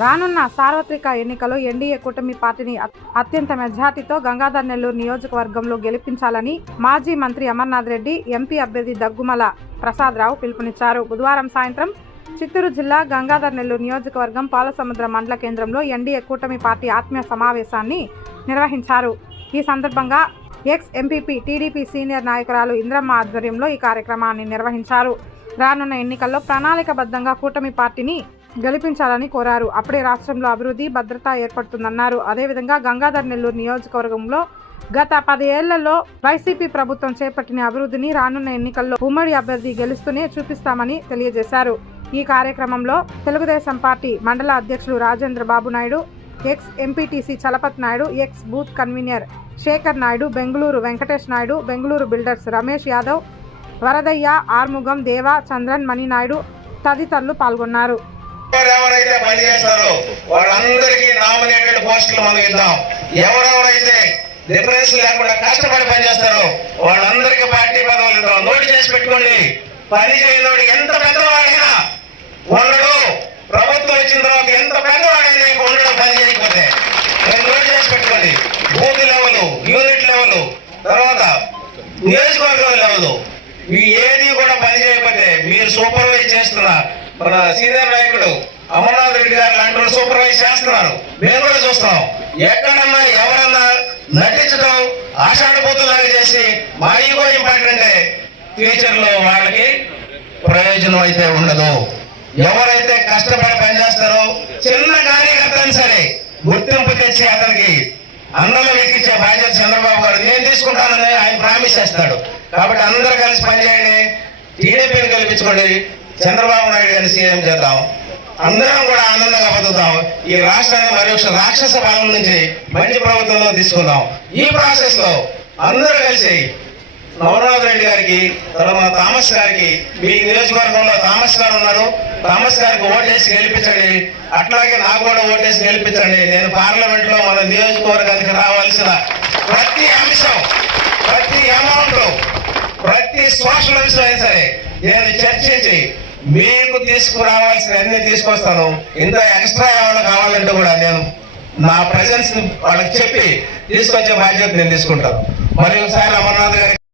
రానున్న సార్వత్రిక ఎన్నికల్లో ఎన్డీఏ కూటమి పార్టీని అత్యంత మెజార్టీతో గంగాధర్ నెల్లూరు నియోజకవర్గంలో గెలిపించాలని మాజీ మంత్రి అమర్నాథ్ రెడ్డి, ఎంపీ అభ్యర్థి దగ్గుమల ప్రసాదరావు పిలుపునిచ్చారు. బుధవారం సాయంత్రం చిత్తూరు జిల్లా గంగాధర్ నెల్లూరు నియోజకవర్గం పాలసముద్ర మండల కేంద్రంలో ఎన్డీఏ కూటమి పార్టీ ఆత్మీయ సమావేశాన్ని నిర్వహించారు. ఈ సందర్భంగా ఎక్స్ ఎంపీపీ టీడీపీ సీనియర్ నాయకురాలు ఇంద్రమ్మ ఆధ్వర్యంలో ఈ కార్యక్రమాన్ని నిర్వహించారు. రానున్న ఎన్నికల్లో ప్రణాళికబద్ధంగా కూటమి పార్టీని గెలిపించాలని కోరారు. అప్పుడే రాష్ట్రంలో అభివృద్ధి, భద్రత ఏర్పడుతుందన్నారు. అదేవిధంగా గంగాధర్ నెల్లూరు నియోజకవర్గంలో గత 10 ఏళ్లలో వైసీపీ ప్రభుత్వం చేపట్టిన అభివృద్ధిని రానున్న ఎన్నికల్లో ఉమ్మడి అభ్యర్థి గెలుస్తూనే చూపిస్తామని తెలియజేశారు. ఈ కార్యక్రమంలో తెలుగుదేశం పార్టీ మండల అధ్యక్షులు Rajendra Babu Naidu, ex MPTC Chalapathi Naidu, ex booth convener Shekar Naidu, Bengaluru Venkatesh Naidu, Bengaluru builders Ramesh Yadav, Varadaiah, Arumugam, Deva, Chandran, Maninaidu తదితరులు పాల్గొన్నారు. ఎవరైతే పనిచేస్తారో వాళ్ళందరికీ నామినేటెడ్ పోస్టులు మనం ఇద్దాం. ఎవరెవరైతే డిఫరెన్స్ లేకుండా కష్టపడి పనిచేస్తారో వాళ్ళందరికీ పార్టీ పదవులు ఇద్దాం. నోటు చేసి పెట్టుకోండి. పని చేయనోడు ఎంత పెద్దవాడైనా ఉండడు. ప్రభుత్వం ఇచ్చిన తర్వాత ఎంత పెద్దవాడైనా ఉండడు పని చేయకపోతే. నోటు చేసి పెట్టుకోండి. బూత్ లెవెల్, యూనిట్ లెవెల్, తర్వాత నియోజకవర్గం లెవెల్, మీ ఏది కూడా పని చేయకపోతే మీరు సూపర్వైజ్ చేస్తున్న మన సీనియర్ నాయకుడు అమర్నాథ్ రెడ్డి గారు లాంటి సూపర్వైజ్ చేస్తున్నారు. మేము కూడా చూస్తాం. ఎక్కడన్నా ఎవరన్నా నటించడం ఆషాఢపోతులాగా చేసి మా ఈగో ఇంపార్టెంట్, ఫ్యూచర్ లో వాళ్ళకి ప్రయోజనం అయితే ఉండదు. ఎవరైతే కష్టపడి పనిచేస్తారో చిన్న కార్యకర్తని సరే గుర్తింపు తెచ్చి అతనికి అందరూ ఎక్కించే బాధ్యత చంద్రబాబు గారు నేను తీసుకుంటానని ఆయన ప్రామిస్ చేస్తాడు. కాబట్టి అందరూ కలిసి పనిచేయండి. టీడీపీని గెలిపించుకోండి. చంద్రబాబు నాయుడు గారిని సీఎం చేద్దాం. అందరం కూడా ఆనందంగా బతుకుతాం. ఈ రాష్ట్రాన్ని మరి రాక్షస పాలన నుంచి మంచి ప్రభుత్వంలో తీసుకుందాం. ఈ ప్రాసెస్ లో అందరూ కలిసి అమర్నాథ్ రెడ్డి గారికి, తర్వాత థామస్ గారికి, మీ నియోజకవర్గంలో థామస్ గారు ఉన్నారు, థామస్ గారికి ఓటేసి గెలిపించండి. అట్లాగే నాకు కూడా ఓటేసి గెలిపించండి. నేను పార్లమెంట్ లో మన నియోజకవర్గానికి రావాల్సిన ప్రతి అంశం, ప్రతి అమౌంట్, ప్రతి సోషల్ అంశం అయినా సరే నేను చర్చించి మీకు తీసుకురావాల్సిన అన్ని తీసుకొస్తాను. ఇంత ఎక్స్ట్రా ఏమైనా కావాలంటే కూడా నేను నా ప్రెజెన్స్ వాళ్ళకి చెప్పి తీసుకొచ్చే బాధ్యత నేను తీసుకుంటాను. మరి ఒకసారి అమర్నాథ్ గారికి